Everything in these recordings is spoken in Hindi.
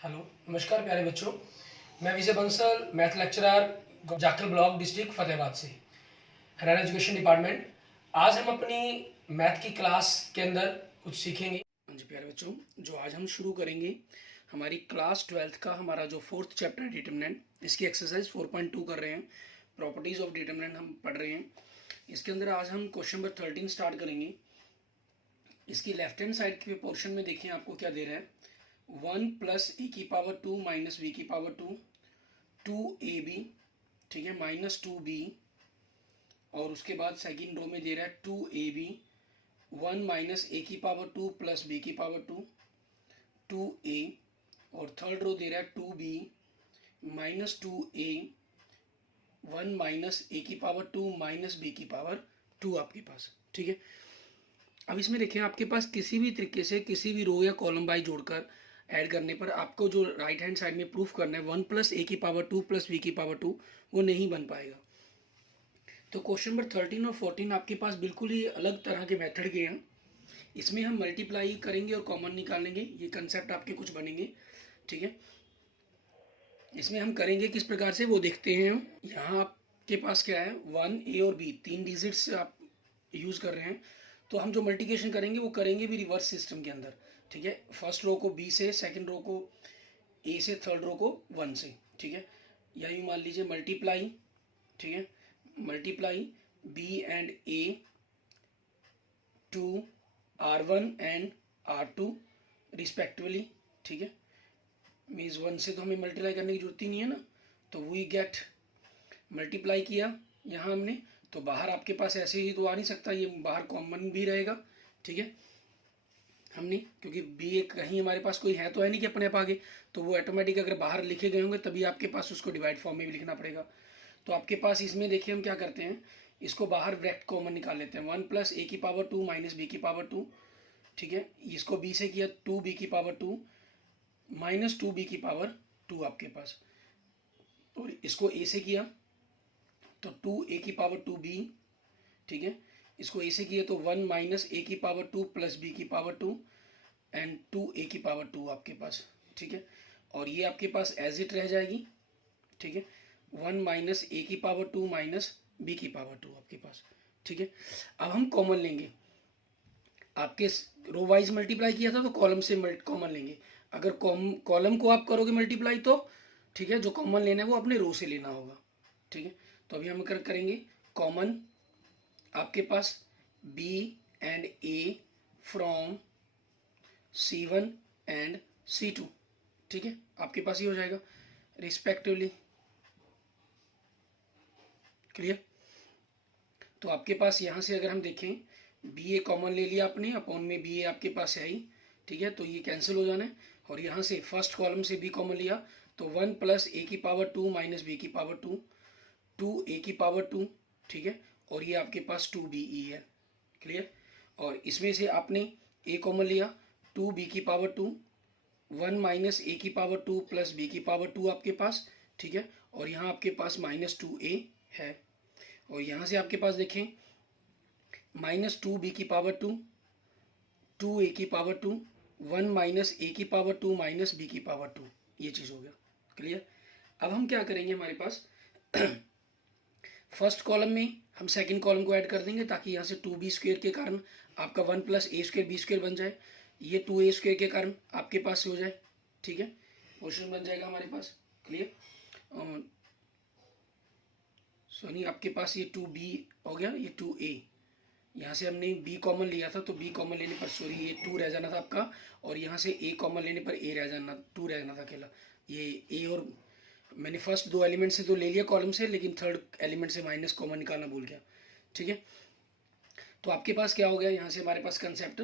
हेलो, नमस्कार प्यारे बच्चों। मैं Vijay Bansal, math lecturer, Jakhal block, district Fatehabad से, हरियाणा एजुकेशन डिपार्टमेंट। आज हम अपनी मैथ की क्लास के अंदर कुछ सीखेंगे। जी प्यारे बच्चों, जो आज हम शुरू करेंगे हमारी क्लास 12th का हमारा जो 4th चैप्टर है डिटरमिनेंट, इसकी एक्सरसाइज 4.2 कर रहे हैं। प्रॉपर्टीज ऑफ डिटरमिनेंट हम पढ़ रहे हैं। इसके अंदर आज हम क्वेश्चन नंबर 13 स्टार्ट करेंगे। इसकी लेफ्ट हैंड साइड के पोर्शन में देखिए आपको क्या दे रहा है, 1 प्लस ए की पावर 2 माइनस बी की पावर 2, 2ab, ठीक है, माइनस 2b, और उसके बाद सेकेंड रो में दे रहा है 2ab, 1 माइनस ए की पावर 2 प्लस बी की पावर 2, 2a, और थर्ड रो दे रहा है 2b माइनस 2a, 1 माइनस ए की पावर 2 माइनस बी की पावर 2 आपके पास, ठीक है। अब इसमें देखें आपके पास किसी भी तरीके से किसी भी रो या कॉलम बाई जोड़कर ऐड करने पर आपको जो राइट हैंड साइड में प्रूफ करना है 1 प्लस ए की पावर 2 प्लस बी की पावर 2, वो नहीं बन पाएगा। तो क्वेश्चन नंबर 13 और 14 आपके पास बिल्कुल ही अलग तरह के मेथड के हैं। इसमें हम मल्टीप्लाई करेंगे और कॉमन निकालेंगे, ये कंसेप्ट आपके कुछ बनेंगे, ठीक है। इसमें हम करेंगे किस प्रकार से वो देखते हैं हम। यहाँ आपके पास क्या है, 1 ए और बी, 3 डिजिट्स आप यूज़ कर रहे हैं। तो हम जो मल्टीप्लिकेशन करेंगे वो करेंगे भी रिवर्स सिस्टम के अंदर, ठीक है। फर्स्ट रो को बी से, सेकंड रो को ए से, थर्ड रो को 1 से, ठीक है। यही मान लीजिए मल्टीप्लाई, ठीक है, multiply B and A to R1 एंड R2 रिस्पेक्टिवली, ठीक है। मीन्स 1 से तो हमें मल्टीप्लाई करने की जरूरत ही नहीं है ना, तो वी गेट, मल्टीप्लाई किया यहाँ हमने, तो बाहर आपके पास ऐसे ही तो आ नहीं सकता, ये बाहर कॉमन भी रहेगा, ठीक है। हमने क्योंकि बी ए कहीं हमारे पास कोई है तो है नहीं कि अपने आप आगे, तो वो ऑटोमेटिक अगर बाहर लिखे गए होंगे तभी आपके पास उसको डिवाइड फॉर्म में भी लिखना पड़ेगा। तो आपके पास इसमें देखिए हम क्या करते हैं, इसको बाहर ब्रैकेट कॉमन निकाल लेते हैं। 1 प्लस ए की पावर 2 माइनस बी की पावर 2, ठीक है। इसको बी से किया 2b की पावर 2 माइनस 2b की पावर 2 आपके पास, और इसको ए से किया तो 2a की पावर 2b, ठीक है। इसको ए से किया तो 1 माइनस ए की पावर 2 प्लस बी की पावर 2 एंड 2a की पावर 2 आपके पास, ठीक है। और ये आपके पास एज इट रह जाएगी, ठीक है। 1 माइनस ए की पावर 2 माइनस बी की पावर 2 आपके पास, ठीक है। अब हम कॉमन लेंगे, आपके रो वाइज मल्टीप्लाई किया था तो कॉलम से कॉमन लेंगे। अगर कॉलम को आप करोगे मल्टीप्लाई तो, ठीक है, जो कॉमन लेना है वो अपने रो से लेना होगा, ठीक है। तो अभी हम करेंगे कॉमन आपके पास b and a from C1 and C2, ठीक है। आपके पास ये हो जाएगा रिस्पेक्टिवली, क्लियर। तो आपके पास यहाँ से अगर हम देखें, बी ए कॉमन ले लिया आपने, अपॉन में बी ए आपके पास है ही, ठीक है, तो ये कैंसिल हो जाना है। और यहाँ से फर्स्ट कॉलम से बी कॉमन लिया तो 1 प्लस ए की पावर 2 माइनस बी की पावर 2, 2a की पावर 2, ठीक है। और ये आपके पास 2be है, क्लियर। और इसमें से आपने a कॉमन लिया, 2b की पावर 2, 1 माइनस ए की पावर 2 प्लस बी की पावर 2 आपके पास, ठीक है। और यहाँ आपके पास माइनस 2a है, और यहाँ से आपके पास देखें माइनस 2b की पावर 2, 2a की पावर 2, 1 माइनस ए की पावर 2 माइनस बी की पावर 2, ये चीज़ हो गया, क्लियर। अब हम क्या करेंगे, हमारे पास फर्स्ट कॉलम में हम सेकंड कॉलम को ऐड कर देंगे ताकि यहाँ से 2b² के कारण आपका 1 प्लस a² b² बन जाए, ये 2a² के कारण आपके पास से हो जाए, ठीक है। क्वेश्चन बन जाएगा हमारे पास, क्लियर। सोनी आपके पास ये 2b हो गया, ये 2a, यहाँ से हमने b कॉमन लिया था तो b कॉमन लेने पर, सॉरी, ये 2 रह जाना था आपका, और यहाँ से a कॉमन लेने पर a रह जाना, 2 रह जाना था अकेला। ये a, और मैंने फर्स्ट 2 एलिमेंट से तो ले लिया कॉलम से, लेकिन थर्ड एलिमेंट से माइनस कॉमन निकालना भूल गया, ठीक है। तो आपके पास क्या हो गया, यहाँ से हमारे पास कंसेप्ट,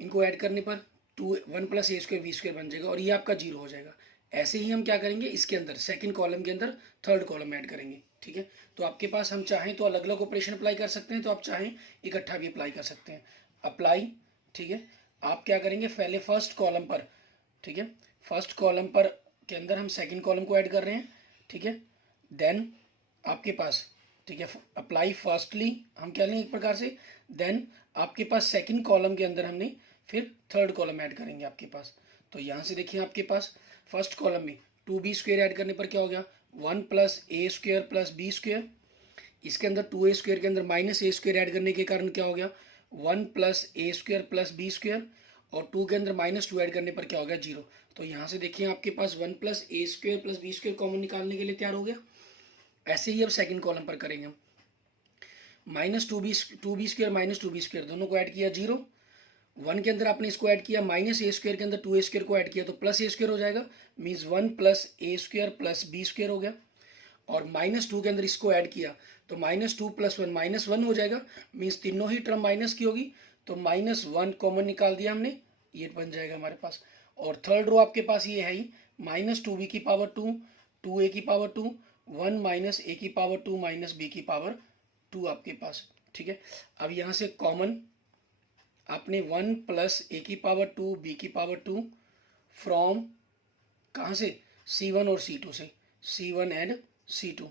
इनको ऐड करने पर 1 प्लस a² b² बन जाएगा, और ये आपका 0 हो जाएगा। ऐसे ही हम क्या करेंगे, इसके अंदर सेकंड कॉलम के अंदर थर्ड कॉलम ऐड करेंगे, ठीक है। तो आपके पास हम चाहें तो अलग अलग ऑपरेशन अप्लाई कर सकते हैं, तो आप चाहें इकट्ठा भी अप्लाई कर सकते हैं। अप्लाई, ठीक है, आप क्या करेंगे पहले फर्स्ट कॉलम पर, ठीक है, फर्स्ट कॉलम पर के अंदर हम सेकंड कॉलम को ऐड कर रहे हैं, ठीक है। देन आपके पास, ठीक है, अप्लाई फर्स्टली हम क्या लेंगे एक प्रकार से, देन आपके पास सेकंड कॉलम के अंदर हमने फिर थर्ड कॉलम ऐड करेंगे आपके पास। तो यहाँ से देखिए आपके पास फर्स्ट कॉलम में 2b² ऐड करने पर क्या हो गया 1 + a² + b²। इसके अंदर 2a² के अंदर -a² ऐड करने के कारण क्या हो गया 1 + a² + b²। और 2 के अंदर -2 ऐड करने पर क्या हो गया 0। तो यहाँ से देखिए आपके पास 1 + a² + b² कॉमन निकालने के लिए तैयार हो गया। ऐसे ही अब सेकंड कॉलम पर करेंगे हम -2b² - 2b² दोनों को ऐड किया 0। 1 के अंदर आपने इसको ऐड किया -a² के अंदर 2a² को ऐड किया तो +a² हो जाएगा, मीन्स 1 + a² + b² हो गया। और -2 के अंदर इसको ऐड किया तो -2 + 1 -1 हो जाएगा, मीन्स तीनों ही टर्म माइनस की होगी तो -1 कॉमन निकाल दिया हमने, ये बन जाएगा हमारे पास। और थर्ड रो आपके पास ये है ही -2b⁻2 2a⁻2 1 - a⁻2 - b⁻2 आपके पास, ठीक है। अब यहाँ से कॉमन आपने 1 + a⁻2 b⁻2 फ्रॉम कहाँ से C1 और C2 से, C1 एंड C2,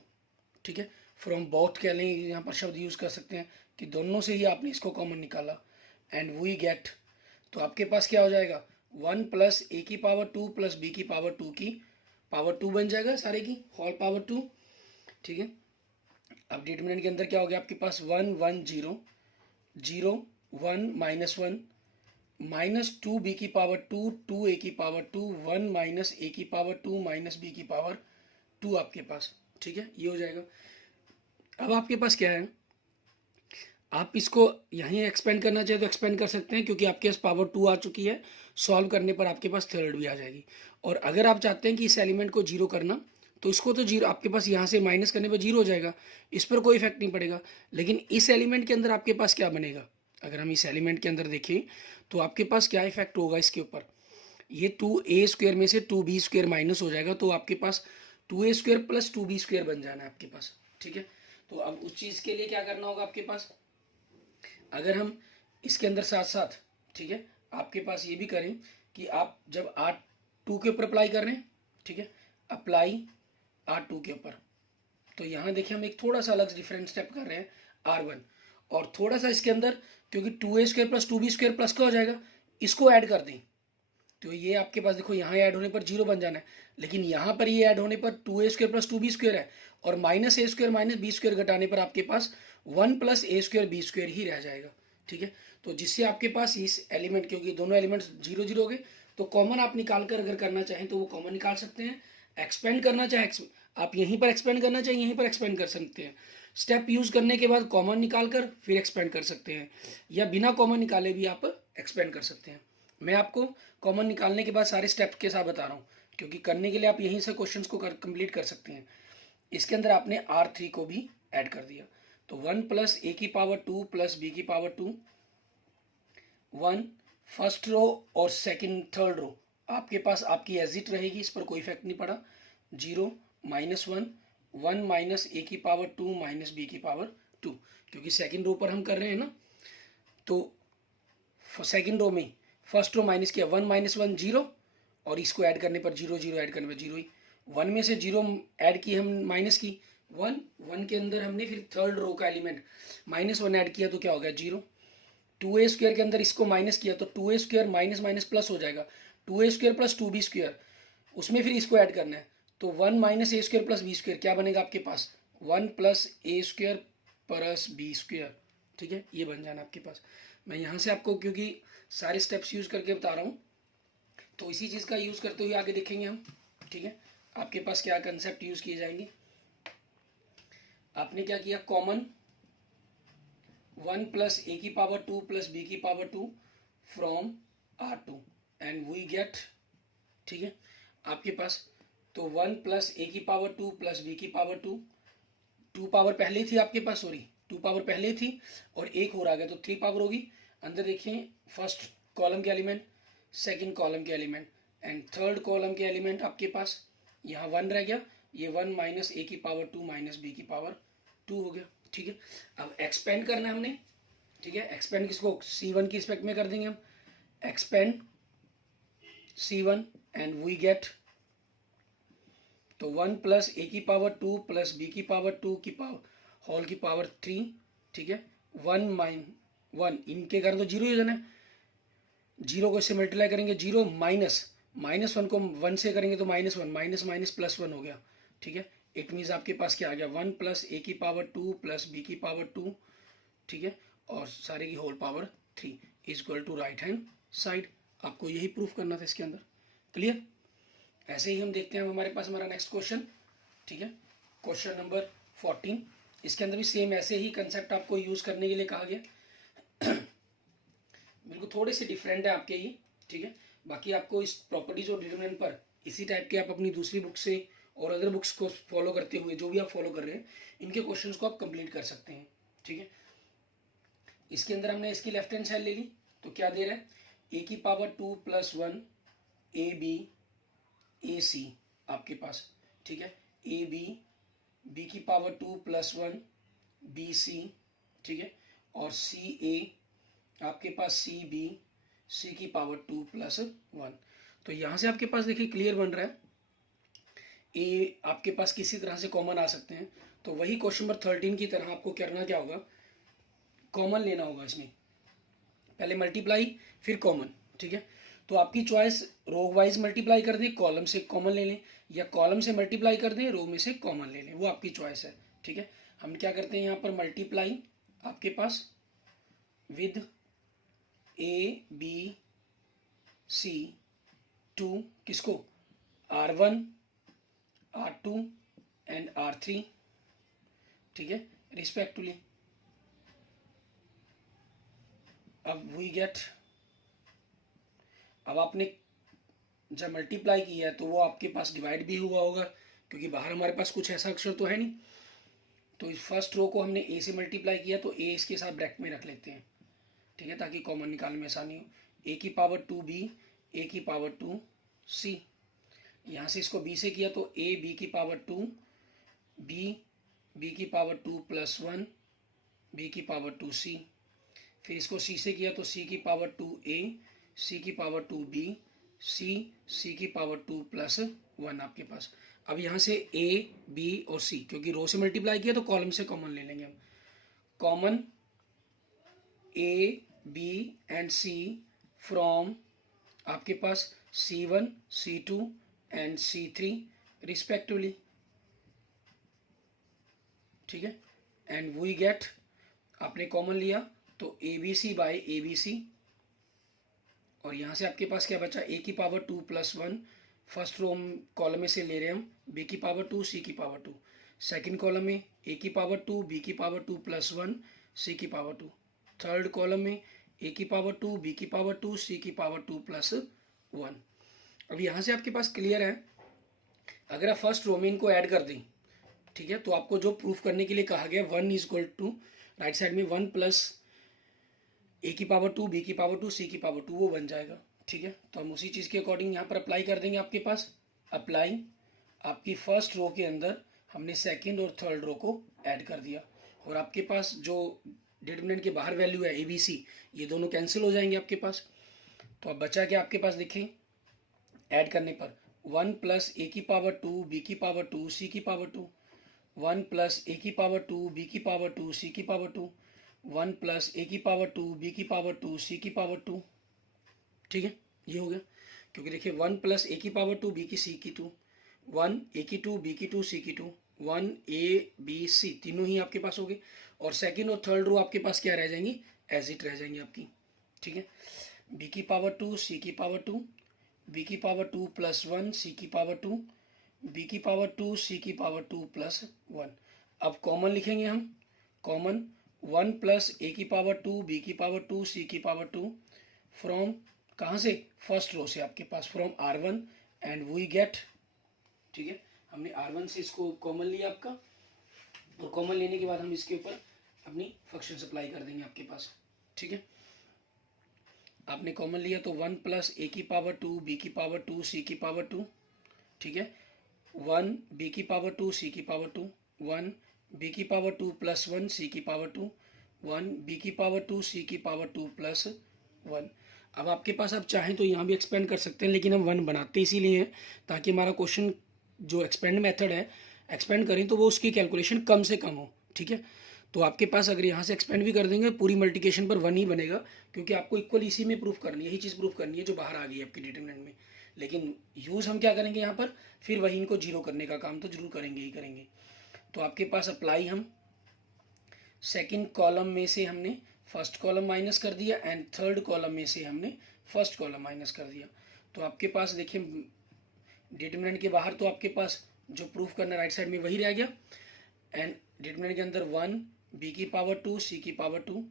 ठीक है। फ्रॉम बोथ कह लें, यहाँ पर शब्द यूज कर सकते हैं कि दोनों से ही आपने इसको कॉमन निकाला। एंड वी गेट, तो आपके पास क्या हो जाएगा 1 + a⁻2 + b⁻2 की पावर 2 बन जाएगा, सारे की होल पावर 2, ठीक है। अब डिटरमिनेंट के अंदर क्या हो गया आपके पास 1 1 0 0 1 -1 -2b⁻2 2a⁻2 1 - a⁻2 - b⁻2 आपके पास, ठीक है, ये हो जाएगा। अब आपके पास क्या है, आप इसको यहीं एक्सपेंड करना चाहे तो एक्सपेंड कर सकते हैं क्योंकि आपके पास पावर 2 आ चुकी है। सॉल्व करने पर आपके पास थर्ड भी आ जाएगी। और अगर आप चाहते हैं कि इस एलिमेंट को जीरो करना तो इसको तो जीरो आपके पास यहाँ से माइनस करने पर जीरो हो जाएगा, इस पर कोई इफेक्ट नहीं पड़ेगा। लेकिन इस एलिमेंट के अंदर आपके पास क्या बनेगा, अगर हम इस एलिमेंट के अंदर देखें तो आपके पास क्या इफेक्ट होगा इसके ऊपर, ये 2a² में से 2b² माइनस हो जाएगा तो आपके पास 2a² + 2b² बन जाना है आपके पास, ठीक है। तो अब उस चीज़ के लिए क्या करना होगा आपके पास, अगर हम इसके अंदर साथ साथ, ठीक है, आपके पास ये भी करें कि आप जब R2 के ऊपर अप्लाई कर रहे हैं, ठीक है, अप्लाई R2 के ऊपर, तो यहाँ देखिए हम एक थोड़ा सा अलग डिफरेंट स्टेप कर रहे हैं R1। और थोड़ा सा इसके अंदर क्योंकि 2a² + 2b² प्लस का हो जाएगा, इसको ऐड कर दें तो ये आपके पास देखो यहाँ ऐड होने पर 0 बन जाना है, लेकिन यहाँ पर ये ऐड होने पर 2a² + 2b² है और -a² - b² घटाने पर आपके पास 1 + a² b² ही रह जाएगा, ठीक है। तो जिससे आपके पास इस एलिमेंट, क्योंकि दोनों एलिमेंट्स 0 0 हो गए तो कॉमन आप निकाल कर अगर करना चाहें तो वो कॉमन निकाल सकते हैं। एक्सपेंड करना चाहे आप यहीं पर एक्सपेंड करना चाहिए यहीं पर एक्सपेंड कर सकते हैं। स्टेप यूज करने के बाद कॉमन निकाल कर फिर एक्सपेंड कर सकते हैं, या बिना कॉमन निकाले भी आप एक्सपेंड कर सकते हैं। मैं आपको कॉमन निकालने के बाद सारे स्टेप के साथ बता रहा हूँ क्योंकि करने के लिए आप यहीं से क्वेश्चंस को कंप्लीट कर सकते हैं। इसके अंदर आपने R3 को भी ऐड कर दिया तो 1 + a⁻2 + b⁻2 1 फर्स्ट रो और सेकंड थर्ड रो आपके पास आपकी एजिट रहेगी, इस पर कोई इफेक्ट नहीं पड़ा। 0 -1 1 - a⁻2 - b⁻2 क्योंकि सेकंड रो पर हम कर रहे हैं ना, तो सेकंड रो में फर्स्ट रो माइनस किया 1 - 1 0 और इसको ऐड करने पर 0 0 ऐड करने पर 0 ही, 1 में से 0 ऐड की हम माइनस की 1 के अंदर हमने फिर थर्ड रो का एलिमेंट -1 ऐड किया तो क्या हो गया 0। 2a² के अंदर इसको माइनस किया तो 2a² माइनस माइनस प्लस हो जाएगा, 2a² + 2b², उसमें फिर इसको ऐड करना है तो 1 - a² + b² क्या बनेगा आपके पास 1 + a² + b², ठीक है, ये बन जाना आपके पास। मैं यहाँ से आपको क्योंकि सारे स्टेप्स यूज करके बता रहा हूँ तो इसी चीज़ का यूज करते हुए आगे देखेंगे हम, ठीक है। आपके पास क्या कंसेप्ट यूज किए जाएंगे, आपने क्या किया common 1 + a⁻2 + b⁻2 from R2 and we get, ठीक है, आपके पास तो 1 + a⁻2 + b⁻2 2 पावर पहले थी आपके पास, सॉरी 2 पावर पहले थी और एक और आ गया तो 3 पावर होगी। अंदर देखिए फर्स्ट कॉलम के एलिमेंट, सेकंड कॉलम के एलिमेंट एंड थर्ड कॉलम के एलिमेंट आपके पास यहाँ 1 रह गया, ये 1 - a⁻2 - b⁻2 हो गया, ठीक है। अब एक्सपेंड करना है हमने, ठीक है, एक्सपेंड किसको C1 की रिस्पेक्ट में कर देंगे हम, expand C1 and we gate तो 1 + a⁻2 + b⁻2 की पावर होल की पावर 3, ठीक है, 1 - 1 इनके कारण तो 0 ही हो जाना है, 0 को इससे मल्टीप्लाई करेंगे 0 - -1 को 1 से करेंगे तो -1, माइनस माइनस +1 हो गया, ठीक है। इट मीन्स आपके पास क्या आ गया, 1 + a की पावर 2 + b की पावर 2, ठीक है, और सारे की whole power 3 is equal to right hand side. आपको यही प्रूफ करना था इसके अंदर। क्लियर। ऐसे ही हम देखते हैं हमारे पास हमारा नेक्स्ट क्वेश्चन, ठीक है, क्वेश्चन नंबर 14। इसके अंदर भी सेम ऐसे ही कंसेप्ट आपको यूज़ करने के लिए कहा गया। बिल्कुल थोड़े से डिफरेंट है आपके ये, ठीक है। बाकी आपको इस प्रॉपर्टीज और डिटरमिनेंट पर इसी टाइप के आप अपनी दूसरी बुक से और अदर बुक्स को फॉलो करते हुए जो भी आप फॉलो कर रहे हैं इनके क्वेश्चंस को आप कंप्लीट कर सकते हैं, ठीक है। इसके अंदर हमने इसकी लेफ्ट हैंड साइड ले ली तो क्या दे रहा है, a की पावर 2 + 1 AC आपके पास, ठीक है, AB, b की पावर 2 + 1 BC, ठीक है, और CA आपके पास CB, C की पावर 2 + 1। तो यहाँ से आपके पास देखिए क्लियर बन रहा है, ए आपके पास किसी तरह से कॉमन आ सकते हैं। तो वही क्वेश्चन नंबर 13 की तरह आपको करना क्या होगा, कॉमन लेना होगा। इसमें पहले मल्टीप्लाई फिर कॉमन, ठीक है। तो आपकी चॉइस रो वाइज मल्टीप्लाई कर दें, कॉलम से कॉमन ले लें, या कॉलम से मल्टीप्लाई कर दें, रो में से कॉमन ले लें, वो आपकी चॉइस है, ठीक है। हम क्या करते हैं यहाँ पर मल्टीप्लाई आपके पास विद ABC 2 किसको, R1 R2 एंड R3, ठीक है, रिस्पेक्टिवली। अब वी गेट, अब आपने जब मल्टीप्लाई किया है तो वो आपके पास डिवाइड भी हुआ होगा, क्योंकि बाहर हमारे पास कुछ ऐसा अक्षर तो है नहीं। तो इस फर्स्ट रो को हमने ए से मल्टीप्लाई किया तो ए इसके साथ ब्रैकेट में रख लेते हैं, ठीक है, ताकि कॉमन निकालने में आसानी हो। ए की पावर 2 B, ए की पावर 2 C। यहाँ से इसको b से किया तो a b की पावर 2 b, b की पावर 2 + 1 b की पावर 2 C। फिर इसको c से किया तो c की पावर 2 a, c की पावर 2 b, c की पावर 2 + 1 आपके पास। अब यहाँ से a b और c, क्योंकि रो से मल्टीप्लाई किया तो कॉलम से कॉमन ले लेंगे हम। Common a b and c from आपके पास C1 C2 and C3 respectively, ठीक है। एंड वी गेट, आपने कॉमन लिया तो ABC बाय ABC, और यहाँ से आपके पास क्या बचा, a की पावर 2 + 1, फर्स्ट रो कॉलम में से ले रहे हैं हम, b की पावर 2 C की पावर 2, सेकंड कॉलम में a की पावर 2 b की पावर 2 + 1 C की पावर 2, थर्ड कॉलम में a की पावर 2 b की पावर 2 C की पावर 2 + 1। अब यहाँ से आपके पास क्लियर है, अगर आप फर्स्ट रो में इनको ऐड कर दें, ठीक है, तो आपको जो प्रूफ करने के लिए कहा गया 1 = राइट साइड में 1 + a की पावर 2 b की पावर 2 C की पावर 2 वो बन जाएगा, ठीक है। तो हम उसी चीज़ के अकॉर्डिंग यहाँ पर अप्लाई कर देंगे। आपके पास अप्लाई, आपकी फर्स्ट रो के अंदर हमने सेकंड और थर्ड रो को ऐड कर दिया, और आपके पास जो डिटरमिनेंट के बाहर वैल्यू है ABC, ये दोनों कैंसिल हो जाएंगे आपके पास। तो अब बचा क्या आपके पास, देखें ऐड करने पर 1 + a की पावर 2 b की पावर 2 C की पावर 2, 1 + a की पावर 2 b की पावर 2 C की पावर 2, 1 + a की पावर 2 b की पावर 2 C की पावर 2, ठीक है, ये हो गया। क्योंकि देखिए 1 + a की पावर 2 b की C की 2, 1 a की 2 b की 2 C की 2, 1 a b C तीनों ही आपके पास हो गए, और सेकंड और थर्ड रो आपके पास क्या रह जाएंगी, एज इट रह जाएंगी आपकी, ठीक है। b की पावर 2 C की पावर 2, b की पावर 2 + 1 C की पावर 2, b की पावर 2 C की पावर 2 + 1। अब कॉमन लिखेंगे हम, कॉमन 1 + a की पावर 2 b की पावर 2 C की पावर 2 फ्रॉम, कहाँ से, फर्स्ट रो से आपके पास, from R1 and we get, ठीक है, हमने R1 से इसको कॉमन लिया आपका, और कॉमन लेने के बाद हम इसके ऊपर अपनी फंक्शन अप्लाई कर देंगे आपके पास, ठीक है। आपने कॉमन लिया तो 1 + a की पावर 2 b की पावर 2 C की पावर 2, ठीक है, 1 b की पावर 2 C की पावर 2, 1 b की पावर 2 + 1 C की पावर 2, 1 b की पावर 2 C की पावर 2 + 1। अब आपके पास आप चाहें तो यहाँ भी एक्सपेंड कर सकते हैं, लेकिन हम 1 बनाते इसीलिए हैं ताकि हमारा क्वेश्चन जो एक्सपेंड मेथड है, एक्सपेंड करें तो वो उसकी कैलकुलेशन कम से कम हो, ठीक है। तो आपके पास अगर यहाँ से एक्सपेंड भी कर देंगे पूरी मल्टीप्लिकेशन पर 1 ही बनेगा, क्योंकि आपको इक्वल इसी में प्रूफ करनी है, यही चीज़ प्रूफ करनी है जो बाहर आ गई है आपकी डिटरमिनेंट में। लेकिन यूज़ हम क्या करेंगे यहाँ पर, फिर वही इनको जीरो करने का काम तो जरूर करेंगे ही करेंगे। तो आपके पास अप्लाई हम सेकंड कॉलम में से हमने फर्स्ट कॉलम माइनस कर दिया एंड थर्ड कॉलम में से हमने फर्स्ट कॉलम माइनस कर दिया। तो आपके पास देखिए डिटरमिनेंट के बाहर तो आपके पास जो प्रूफ करना राइट साइड में वही रह गया, एंड डिटरमिनेंट के अंदर 1 बी की पावर 2 सी की पावर 2,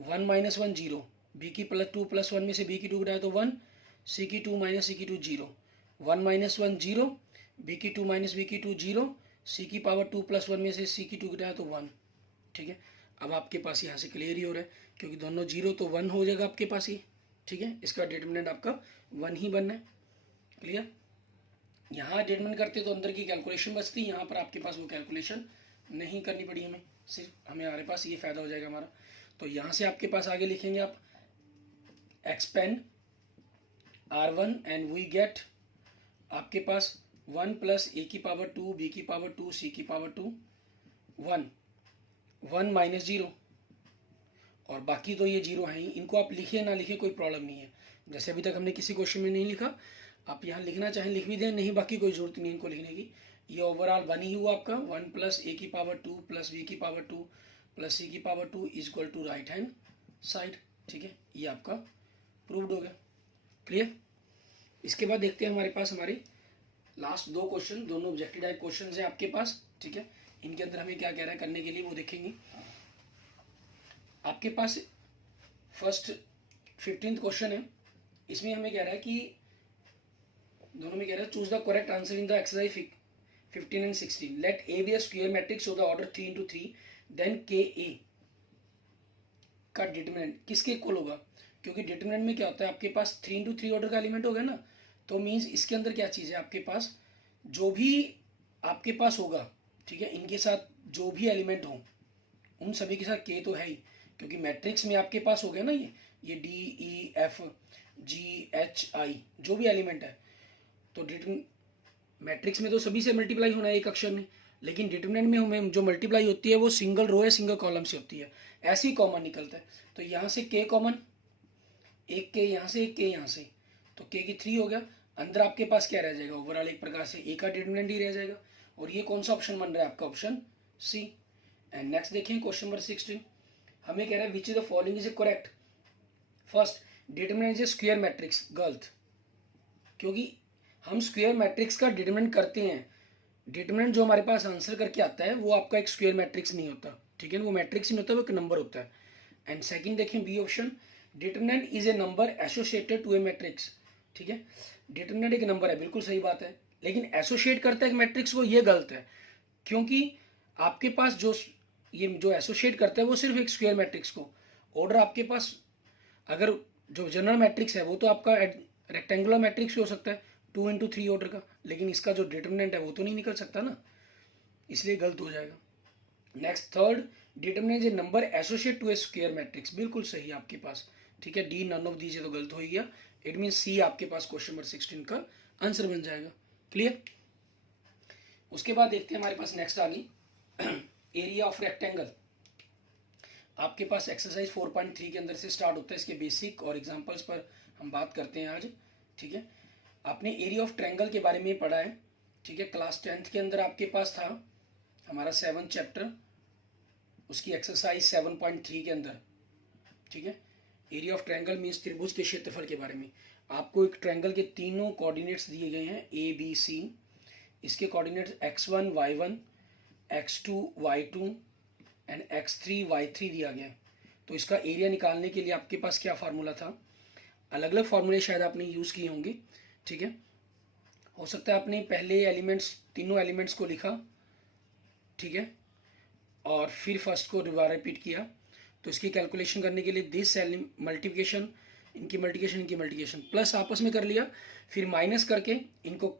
1 माइनस 1 जीरो, बी की प्लस 2 प्लस 1 में से बी की 2 घटाए तो 1, सी की 2 माइनस सी की 2 जीरो, 1 माइनस 1 जीरो, बी की 2 माइनस बी की 2 जीरो, सी की पावर 2 प्लस 1 में से सी की 2 घटाए तो 1। ठीक है, अब आपके पास यहाँ से क्लियर ही हो रहा है क्योंकि दोनों जीरो तो 1 हो जाएगा आपके पास ही। ठीक है, इसका डिटरमिनेंट आपका 1 ही बनना है। क्लियर, यहाँ डिटरमिनेंट करते तो अंदर की कैलकुलेशन बचती, यहाँ पर आपके पास वो कैलकुलेशन नहीं करनी पड़ी हमें, सिर्फ हमारे पास ये फ़ायदा हो जाएगा हमारा। तो यहाँ से आपके पास आगे लिखेंगे आप expand R1 and we get आपके पास 1 प्लस ए की पावर 2 बी की पावर 2 सी की पावर 2, 1 माइनस जीरो, और बाकी तो ये जीरो है ही, इनको आप लिखे ना लिखे कोई प्रॉब्लम नहीं है। जैसे अभी तक हमने किसी क्वेश्चन में नहीं लिखा, आप यहाँ लिखना चाहें लिख भी दें, नहीं बाकी कोई जरूरत नहीं इनको लिखने की। ये ओवरऑल 1 ही हुआ आपका, 1 प्लस ए की पावर 2 प्लस बी की पावर 2 प्लस सी की power 2 is equal to right hand side. ठीक है, ये आपका प्रूव्ड हो गया। क्लियर, इसके बाद देखते हैं हमारे पास हमारे लास्ट दो क्वेश्चन, दोनों ऑब्जेक्टिव टाइप क्वेश्चन है आपके पास। ठीक है, इनके अंदर हमें क्या कह रहा है करने के लिए वो देखेंगे। आपके पास फर्स्ट 15th क्वेश्चन है, इसमें हमें कह रहा है कि दोनों में कह रहा है choose the correct answer in the exercise 15 and 16, let A be a square matrix of the order 3 into 3, then K A का डिटरमिनेंट किसके इक्वल होगा। क्योंकि डिटरमिनेंट में क्या होता है, आपके पास 3 into 3 ऑर्डर का एलिमेंट हो गया ना, तो मीन्स इसके अंदर क्या चीज़ है, आपके पास जो भी आपके पास होगा, ठीक है, इनके साथ जो भी एलिमेंट हो उन सभी के साथ के तो है ही, क्योंकि मैट्रिक्स में आपके पास हो गया ना ये D E F G H I जो भी एलिमेंट है, तो मैट्रिक्स में तो सभी से मल्टीप्लाई होना है एक अक्षर में, लेकिन डिटरमिनेंट में हमें जो मल्टीप्लाई होती है वो सिंगल रो या सिंगल कॉलम से होती है, ऐसे ही कॉमन निकलता है। तो यहाँ से के कॉमन, एक के यहाँ से एक के यहाँ से, तो के की 3 हो गया, अंदर आपके पास क्या रह जाएगा, ओवरऑल एक प्रकार से ए का डिटरमिनेंट ही रह जाएगा, और ये कौन सा ऑप्शन बन रहा है आपका, ऑप्शन सी। एंड नेक्स्ट देखें क्वेश्चन नंबर 16, हमें कह रहा है which is the following is A correct. First, determinant is A square matrix, गलत, क्योंकि हम स्क्वायर मैट्रिक्स का डिटरमिनेंट करते हैं, डिटरमिनेंट जो हमारे पास आंसर करके आता है वो आपका एक स्क्वायर मैट्रिक्स नहीं होता। ठीक है, वो मैट्रिक्स नहीं होता, वो एक नंबर होता है। एंड सेकंड देखें B option, determinant is a number associated to a matrix. ठीक है, डिटरमिनेंट एक नंबर है, बिल्कुल सही बात है, लेकिन एसोसिएट करता है एक मैट्रिक्स को, ये गलत है, क्योंकि आपके पास जो ये जो एसोसिएट करता है वो सिर्फ एक स्क्वायर मैट्रिक्स को, ऑर्डर आपके पास अगर जो जनरल मैट्रिक्स है वो तो आपका रेक्टेंगुलर मैट्रिक्स भी हो सकता है 2 into 3 ऑर्डर का, लेकिन इसका जो डिटरमिनेंट है वो तो नहीं निकल सकता ना, इसलिए गलत हो जाएगा। Next third, determinant a number associate to a square matrix, बिल्कुल सही आपके पास। ठीक है, डी नन ऑफ दीज तो गलत हो ही गया, इट मीन सी आपके पास क्वेश्चन नंबर 16 का आंसर बन जाएगा। क्लियर, उसके बाद देखते हैं हमारे पास नेक्स्ट आ गई एरिया ऑफ रेक्टेंगल। आपके पास एक्सरसाइज 4.3 के अंदर से स्टार्ट होता है, इसके बेसिक और एग्जांपल्स पर हम बात करते हैं आज। ठीक है, आपने एरिया ऑफ ट्रायंगल के बारे में पढ़ा है। ठीक है, क्लास 10th के अंदर आपके पास था हमारा 7th चैप्टर, उसकी एक्सरसाइज 7.3 के अंदर। ठीक है, एरिया ऑफ ट्रायंगल मीन्स त्रिभुज के क्षेत्रफल के बारे में। आपको एक ट्रायंगल के तीनों कोऑर्डिनेट्स दिए गए हैं ए बी सी, इसके coordinates x1 y1 x2 y2 and x3 y3 दिया गया है। तो इसका एरिया निकालने के लिए आपके पास क्या फार्मूला था, अलग अलग फार्मूले शायद आपने यूज़ किए होंगे। ठीक है, हो सकता है आपने पहले एलिमेंट्स तीनों एलिमेंट्स को लिखा, ठीक है, और फिर फर्स्ट को दोबारा रिपीट किया, तो इसकी कैलकुलेशन करने के लिए दिस मल्टीप्लिकेशन, इनकी मल्टीप्लिकेशन प्लस आपस में कर लिया, फिर माइनस करके इनको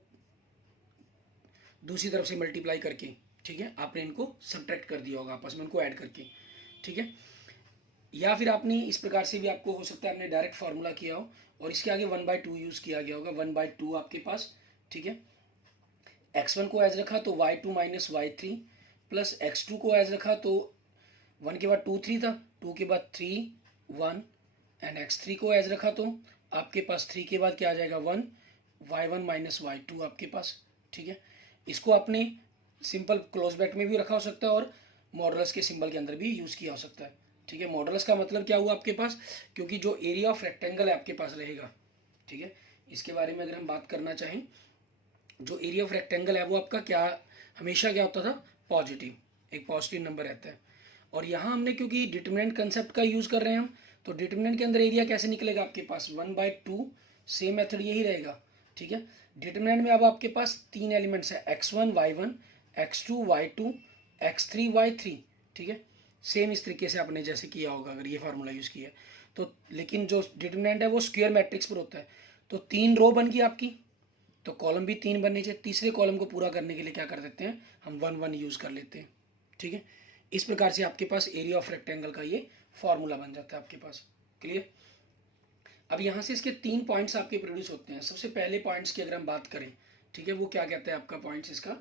दूसरी तरफ से मल्टीप्लाई करके, ठीक है, आपने इनको सब्ट्रैक्ट कर दिया होगा आपस में, उनको ऐड करके। ठीक है, या फिर आपने इस प्रकार से भी आपको हो सकता है आपने डायरेक्ट फार्मूला किया हो और इसके आगे 1/2 यूज़ किया गया होगा, 1/2 आपके पास। ठीक है, x1 को एज रखा तो y2 minus y3 plus x2 को एज रखा तो 1 के बाद 2 3 था, 2 के बाद 3 1 एंड x3 को एज रखा तो आपके पास 3 के बाद क्या आ जाएगा 1 y1 माइनस y2 आपके पास, ठीक है। इसको आपने सिंपल क्लोज ब्रैकेट में भी रखा हो सकता है और मॉडुलस के सिंबल के अंदर भी यूज़ किया हो सकता है, ठीक है। मॉडुलस का मतलब क्या हुआ आपके पास, क्योंकि जो एरिया ऑफ रेक्टेंगल है आपके पास रहेगा, ठीक है। इसके बारे में अगर हम बात करना चाहें, जो एरिया ऑफ रेक्टेंगल है वो आपका क्या हमेशा क्या होता था, पॉजिटिव, एक पॉजिटिव नंबर रहता है। और यहाँ हमने क्योंकि डिटरमिनेंट कंसेप्ट का यूज़ कर रहे हैं हम, तो डिटरमिनेंट के अंदर एरिया कैसे निकलेगा आपके पास, 1/2, सेम मेथड यही रहेगा, ठीक है। डिटरमिनेंट में अब आपके पास तीन एलिमेंट्स है, x1 y1, x2 y2, x3 y3, ठीक है। सेम इस तरीके से आपने जैसे किया होगा अगर ये फार्मूला यूज़ किया तो, लेकिन जो डिटरमिनेंट है वो स्क्वायर मैट्रिक्स पर होता है। तो 3 रो बन गई आपकी, तो कॉलम भी 3 बनने चाहिए। तीसरे कॉलम को पूरा करने के लिए क्या कर देते हैं, हम 1 1 यूज़ कर लेते हैं, ठीक है। इस प्रकार से आपके पास एरिया ऑफ रेक्टेंगल का ये फॉर्मूला बन जाता है आपके पास, क्लियर। अब यहाँ से इसके 3 पॉइंट्स आपके प्रोड्यूस होते हैं। सबसे पहले पॉइंट्स की अगर हम बात करें, ठीक है, वो क्या कहता है आपका पॉइंट्स इसका,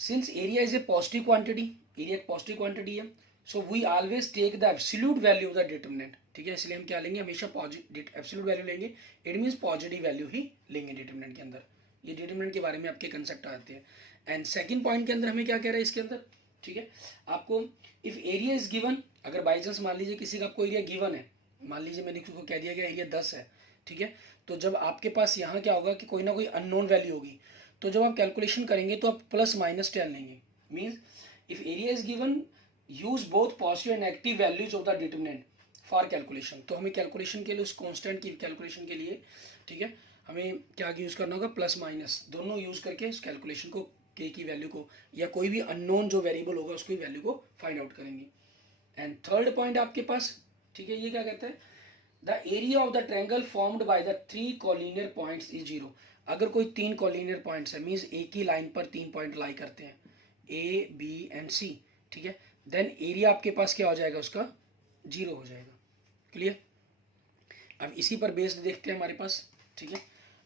since area is a positive quantity, area एक पॉजिटिव क्वांटिटी है, so we always take the absolute value of the determinant, ठीक है। इसलिए हम क्या लेंगे, हमेशा पॉजिटिव एब्सोल्यूट वैल्यू लेंगे। इट मीन्स पॉजिटिव वैल्यू ही लेंगे डिटरमिनेंट के अंदर। ये डिटरमिनेंट के बारे में आपके कंसेप्ट आते हैं। एंड सेकंड पॉइंट के अंदर हमें क्या कह रहा है इसके अंदर, ठीक है, आपको इफ एरिया इज गिवन, अगर बाई चांस मान लीजिए किसी का आपको एरिया गिवन है, मान लीजिए मैंने किसी को कह दिया गया एरिया 10 है, ठीक है, तो जब आपके पास यहाँ क्या होगा कि कोई ना कोई अननोन वैल्यू होगी, तो जब आप कैलकुलेशन करेंगे तो आप प्लस माइनस 10 लेंगे। Means if area is given, use both positive and negative values of the determinant for calculation. तो हमें कैलकुलेशन के लिए उस कांस्टेंट की कैलकुलेशन के लिए, ठीक है, हमें क्या यूज़ करना होगा, प्लस माइनस दोनों यूज़ करके उस कैलकुलेशन को, के की वैल्यू को या कोई भी अननोन जो वेरिएबल होगा उसकी वैल्यू को फाइंड आउट करेंगे। एंड थर्ड पॉइंट आपके पास, ठीक है, ये क्या कहता है, the area of the triangle formed by the 3 collinear points is 0। अगर कोई 3 कोलिनियर पॉइंट्स है, मीन्स एक ही लाइन पर 3 पॉइंट लाई करते हैं, ए बी एंड सी, ठीक है, देन एरिया आपके पास क्या हो जाएगा, उसका 0 हो जाएगा, क्लियर। अब इसी पर बेस्ड देखते हैं हमारे पास, ठीक है,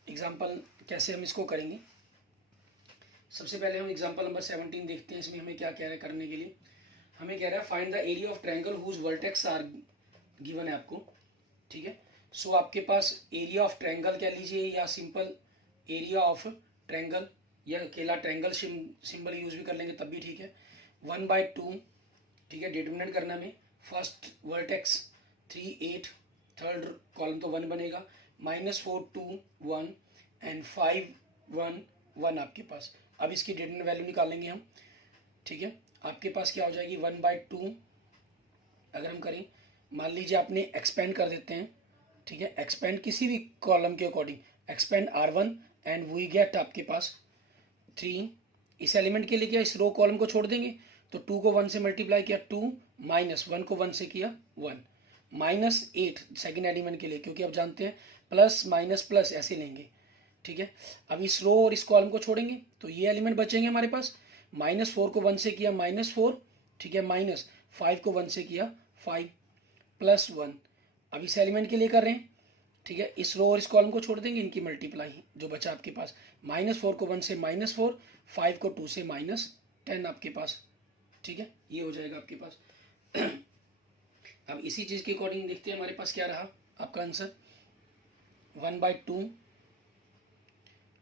एग्जाम्पल कैसे हम इसको करेंगे। सबसे पहले हम एग्जाम्पल नंबर 17 देखते हैं। इसमें हमें क्या कह रहा है करने के लिए, हमें कह रहा है find the area of triangle whose vertex are given है आपको, ठीक है। सो आपके पास एरिया ऑफ ट्रायंगल कह लीजिए या सिंपल एरिया ऑफ ट्रायंगल या अकेला ट्रायंगल सिंबल यूज भी कर लेंगे तब भी ठीक है। 1/2, ठीक है, डिटरमिनेंट करना में फर्स्ट वर्टेक्स 3 8, थर्ड कॉलम तो 1 बनेगा, -4 2 1 एंड 5 1 1 आपके पास। अब इसकी डिटरमिनेंट वैल्यू निकालेंगे हम, ठीक है। आपके पास क्या हो जाएगी, 1/2 अगर हम करें, मान लीजिए आपने एक्सपेंड कर देते हैं, ठीक है, एक्सपेंड किसी भी कॉलम के according, expand R1 and we get आपके पास 3। इस एलिमेंट के लिए क्या, इस रो कॉलम को छोड़ देंगे, तो 2 को 1 से मल्टीप्लाई किया 2, -1 को 1 से किया 1, -8 सेकेंड एलिमेंट के लिए, क्योंकि आप जानते हैं प्लस माइनस प्लस ऐसे लेंगे, ठीक है। अब इस रो और इस कॉलम को छोड़ेंगे तो ये एलिमेंट बचेंगे हमारे पास, -4 को 1 से किया -4, ठीक है, -5 को 1 से किया 5, +1। अब इस एलिमेंट के लिए कर रहे हैं, ठीक है, इस रो और इस कॉलम को छोड़ देंगे, इनकी मल्टीप्लाई जो बचा आपके पास, -4 को 1 से -4, 5 को 2 से -10 आपके पास, ठीक है, ये हो जाएगा आपके पास। अब इसी चीज़ के अकॉर्डिंग देखते हैं हमारे पास क्या रहा आपका आंसर, 1/2,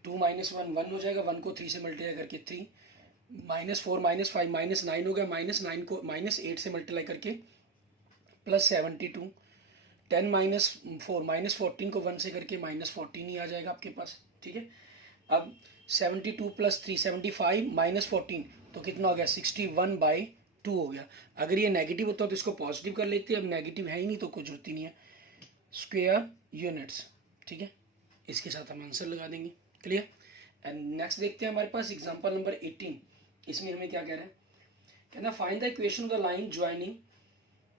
2 -1 1 हो जाएगा, 1 को 3 से मल्टीप्लाई करके 3, -4 -5 -9 हो गया, -9 को -8 से मल्टीप्लाई करके +72, 10 -4 -14 को 1 से करके -14 ही आ जाएगा आपके पास, ठीक है। अब 72 + 3 75 -14 तो कितना हो गया, 61/2 हो गया। अगर ये नेगेटिव होता तो इसको पॉजिटिव कर लेते हैं, अब नेगेटिव है ही नहीं तो कोई जरूरत ही नहीं है, स्क्वायर यूनिट्स, ठीक है, इसके साथ हम आंसर लगा देंगे, क्लियर। एंड नेक्स्ट देखते हैं हमारे पास एग्जांपल नंबर 18। इसमें हमें क्या कह रहा है, कहना find the equation of the line joining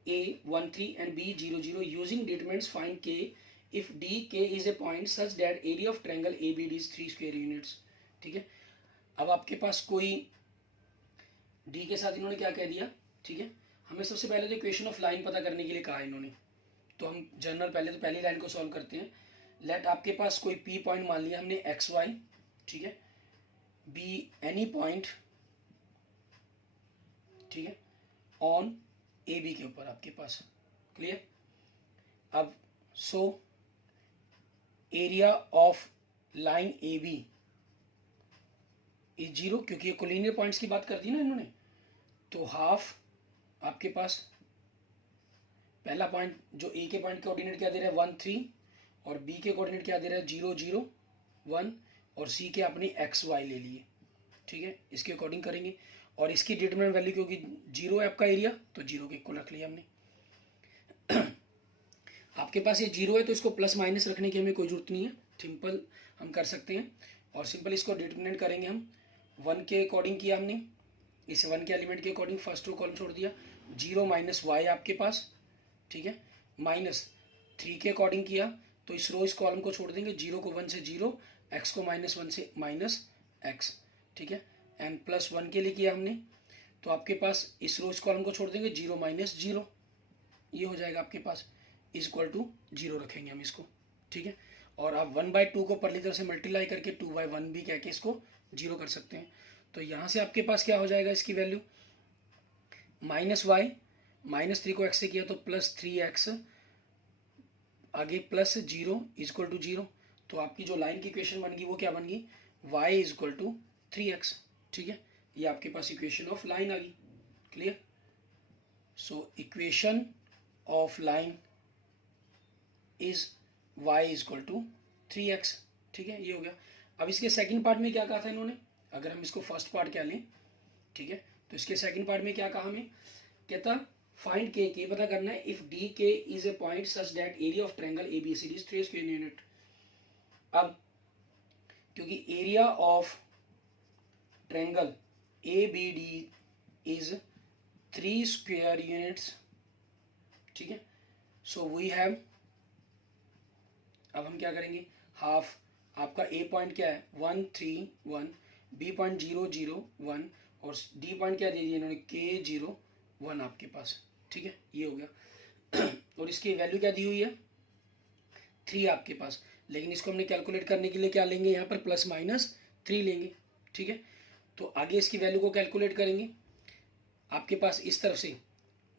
A 1 3 and B 0 0 using determinants find K if D K is a point such that area of triangle ABD is 3 square units, ठीक है। अब आपके पास कोई D के साथ इन्होंने क्या कह दिया, ठीक है, हमें सबसे पहले तो इक्वेशन ऑफ लाइन पता करने के लिए कहा इन्होंने, तो हम जनरल पहले तो पहली लाइन को सॉल्व करते हैं। लेट आपके पास कोई P पॉइंट मान लिया हमने XY, ठीक है, B एनी पॉइंट, ठीक है, ऑन ए बी के ऊपर आपके पास, क्लियर। अब so area of line A B is 0, क्योंकि ये कोलिनियर पॉइंट्स की बात कर दी ना इन्होंने, तो हाफ आपके पास पहला पॉइंट जो ए के पॉइंट के कोऑर्डिनेट क्या दे रहा है 1 3, और बी के कोऑर्डिनेट क्या दे रहा है 0 0 1, और सी के अपनी एक्स वाई ले लिए, ठीक है, इसके अकॉर्डिंग करेंगे। और इसकी डिटरमिनेंट वैल्यू क्योंकि 0 है आपका एरिया, तो 0 के इक्वल रख लिया हमने। आपके पास ये 0 है तो इसको प्लस माइनस रखने की हमें कोई जरूरत नहीं है, सिंपल हम कर सकते हैं। और सिंपल इसको डिटरमिनेंट करेंगे हम 1 के अकॉर्डिंग किया हमने, इस 1 के एलिमेंट के अकॉर्डिंग फर्स्ट रो कॉलम छोड़ दिया, 0 माइनस वाई आपके पास, ठीक है, माइनस 3 के अकॉर्डिंग किया तो इस रो इस कॉलम को छोड़ देंगे, 0 को 1 से 0, x को -1 से -x, ठीक है, एंड प्लस 1 के लिए किया हमने, तो आपके पास इस रो इस कॉलम को छोड़ देंगे, 0 माइनस 0, ये हो जाएगा आपके पास, इज इक्वल टू 0 रखेंगे हम इसको, ठीक है। और आप 1/2 को परली तरफ से मल्टीप्लाई करके 2/1 भी कह के इसको 0 कर सकते हैं। तो यहाँ से आपके पास क्या हो जाएगा इसकी वैल्यू, -y, -3 को x से किया तो +3x, आगे +0 इज इक्वल टू 0। तो आपकी जो लाइन की इक्वेशन बन गई वो क्या बन गई, y is equal to 3x, ठीक है, ये आपके पास इक्वेशन ऑफ लाइन आ गई। Clear? So equation of line is y is equal to 3x, ठीक है, ये हो गया। अब इसके सेकंड पार्ट में क्या कहा था इन्होंने, अगर हम इसको फर्स्ट पार्ट क्या लें, ठीक है, तो इसके सेकंड पार्ट में क्या कहा हमें, कहता फाइंड के पता करना है if D K is a point such that area of triangle ABCD is 3 square unit. अब क्योंकि area of triangle ABD is 3 square units, ठीक है, सो वी हैव, अब हम क्या करेंगे, हाफ आपका ए पॉइंट क्या है 1 3 1, बी पॉइंट 0 0 1, और डी पॉइंट क्या दे दिया इन्होंने k 0 1 आपके पास, ठीक है, ये हो गया। और इसकी वैल्यू क्या दी हुई है 3 आपके पास, लेकिन इसको हमने कैलकुलेट करने के लिए क्या लेंगे यहाँ पर +-3 लेंगे, ठीक है। तो आगे इसकी वैल्यू को कैलकुलेट करेंगे, आपके पास इस तरफ से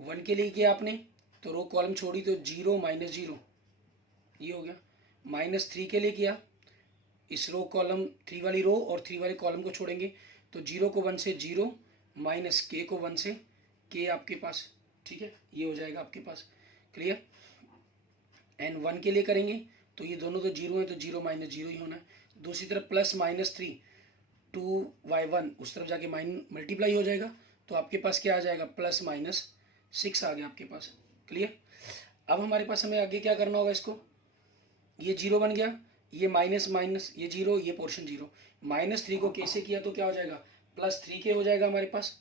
1 के लिए किया आपने तो रो कॉलम छोड़ी तो 0 -0, ये हो गया, -3 के लिए किया, इस रो कॉलम 3 वाली रो और 3 वाले कॉलम को छोड़ेंगे तो 0 को 1 से 0, -k को 1 से k आपके पास, ठीक है, ये हो जाएगा आपके पास। क्लियर? एंड 1 के लिए करेंगे तो ये दोनों तो 0 है तो 0 -0 ही होना है। दूसरी तरफ +-3 2/1 उस तरफ जाके मल्टीप्लाई हो जाएगा, तो आपके पास क्या आ जाएगा +-6 आ गया आपके पास। क्लियर? अब हमारे पास हमें आगे क्या करना होगा, इसको ये 0 बन गया, ये माइनस माइनस ये 0, ये पोर्शन 0, -3 को k से किया तो क्या हो जाएगा +3k हो जाएगा हमारे पास,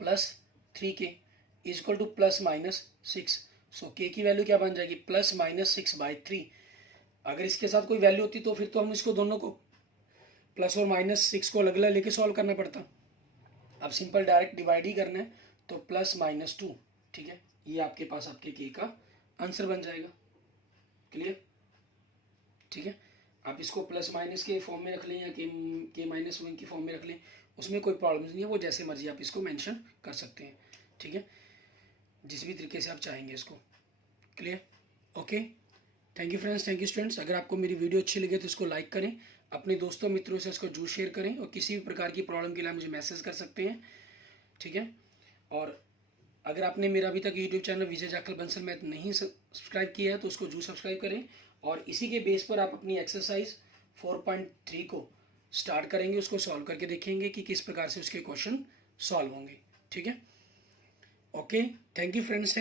+3k is equal to +-6, so k की वैल्यू क्या बन जाएगी +-6/3। अगर इसके साथ कोई वैल्यू होती तो फिर तो हम इसको दोनों को प्लस और -6 को अलग अलग लेके सॉल्व करना पड़ता, अब सिंपल डायरेक्ट डिवाइड ही करना है तो +-2, ठीक है, ये आपके पास आपके k का आंसर बन जाएगा। क्लियर? ठीक है, आप इसको +- के फॉर्म में रख लें या k-1 की फॉर्म में रख लें, उसमें कोई प्रॉब्लम नहीं है, वो जैसे मर्जी आप इसको मेंशन कर सकते हैं, ठीक है, जिस भी तरीके से आप चाहेंगे इसको। Clear? Okay, thank you friends, thank you students. अगर आपको मेरी वीडियो अच्छी लगे तो इसको लाइक करें, अपने दोस्तों मित्रों से इसको जरूर शेयर करें, और किसी भी प्रकार की प्रॉब्लम के लिए मुझे मैसेज कर सकते हैं, ठीक है। और अगर आपने मेरा अभी तक यूट्यूब चैनल विजय जाखल बंसल मैथ नहीं सब्सक्राइब किया है तो उसको जरूर सब्सक्राइब करें, और इसी के बेस पर आप अपनी एक्सरसाइज 4.3 को स्टार्ट करेंगे, उसको सॉल्व करके देखेंगे कि किस प्रकार से उसके क्वेश्चन सॉल्व होंगे, ठीक है। Okay, thank you friends.